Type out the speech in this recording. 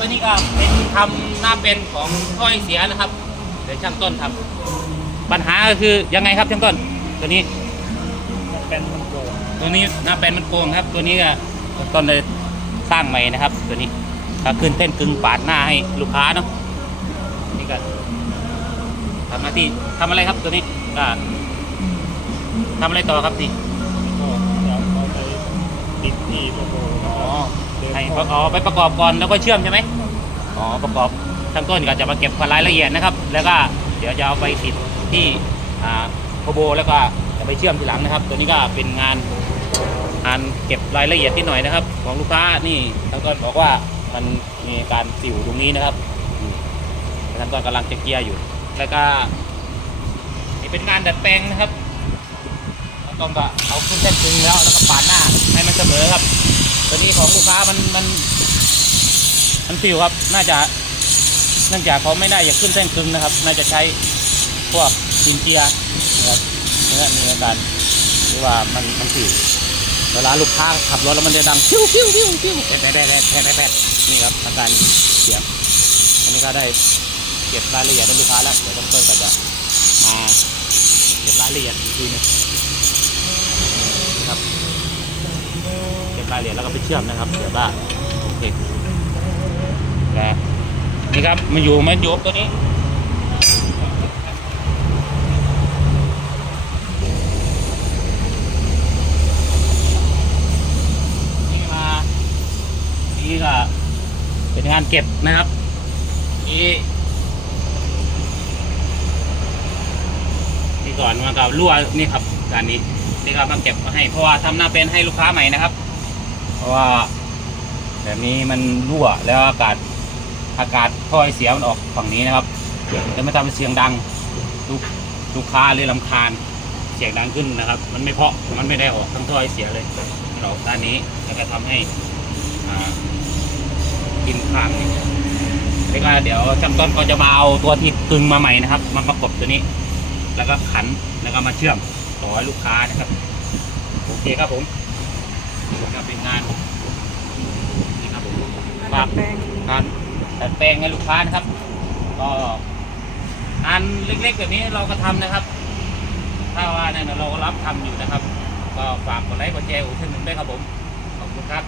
อันนี้ก็เป็นทำหน้าเป็นของถ้อยเสียนะครับเดี๋ยวช่างต้นทำปัญหาก็คือยังไงครับช่างต้น ตัวนี้เป็นมันโกงตัวนี้หน้าเป็นมันโกงครับ ตัวนี้ก็ต้นเลยสร้างใหม่นะครับ ตัวนี้ก็ขึ้นเต้นกึ่งปาดหน้าให้ลูกค้าเนาะนี่ก็ทำหน้าที่ทำอะไรครับตัวนี้ก็ทำอะไรต่อครับนี่ก็จะเอาไปติดที่โลโก้อ๋อ ให้ประกอไปประกอบก่อนแล้วก็เชื่อมใช่ไหมอ๋อประกอบช่างต้นก็จะมาเก็บรายละเอียดนะครับ แล้วก็เดี๋ยวจะเอาไปติดที่อ่าโคโบแล้วก็จะไปเชื่อมทีหลังนะครับ ตัวนี้ก็เป็นงานงานเก็บรายละเอียดนิดหน่อยนะครับ ของลูกค้านี่ท่านก็บอกว่ามันมีการสิวตรงนี้นะครับอืมท่านก็กำลังจะเกียร์อยู่ แล้วก็นี่เป็นการดัดแปลงนะครับแล้วก็ก็เอาขึ้นเส้นตึงแล้วแล้วก็ปาดหน้าให้มันเสมอครับ ตัวนี้ของลูกค้ามันมันมันสิวครับ น่าจะเนื่องจากเขาไม่ได้อยากขึ้นเส้นตึงนะครับ น่าจะใช้พวกซินเจียนะครับเนื้อมีอาการหรือว่ามันมันสิวเวลาลูกค้าขับรถแล้วมันจะดังปิ้วปิ้วปิ้วปิ้วแปดแปดแปดแปดแปดแปดนี่ครับอาการเสียงอันนี้ก็ได้เก็บรายละเอียดให้ลูกค้าแล้วเดี๋ยวต้นต้นก็จะมาเก็บรายละเอียดอีกทีนึงนะครับเก็บ รายละเอียดแล้วก็ไปเชื่อมนะครับเดี๋ยวก็โอเคแต่นี่ครับมันอยู่มันอยู่ตัวนี้นี่มานี่ก็เป็นงานเก็บนะครับนี่นี่ก่อนมากับรั่วนี่ครับการนี้นี่ก็มาเก็บมาให้เพราะว่าทำหน้าเป็นให้ลูกค้าใหม่นะครับ เพราะว่าแบบนี้มันรั่วแล้วอากาศอากาศท่อไอเสียมันออกฝั่งนี้นะครับแล้วไม่ทำให้เสียงดังลูกลูกค้าเลยลำคาญเสียงดังขึ้นนะครับ มันไม่เพาะมันไม่ได้ออกทั้งท่อไอเสียเลยมันออกด้านนี้แล้วก็ทำให้กินข้างนี่แล้วก็เดี๋ยวช่างต้นก็จะมาเอาตัวที่กึงมาใหม่นะครับ มาประกบตัวนี้ แล้วก็ขันแล้วก็มาเชื่อมต่อให้ลูกค้านะครับโอเคครับผม ก็เป็นงานนี่ครับผมฝากงานดัดแปลงให้ลูกค้านะครับ ก็งานเล็กๆแบบนี้เราก็ทำนะครับ ถ้าว่าเนี่ยเราก็รับทำอยู่นะครับ ก็ฝากกดไลค์กดแชร์อุดหนุนด้วยครับผมขอบคุณครับ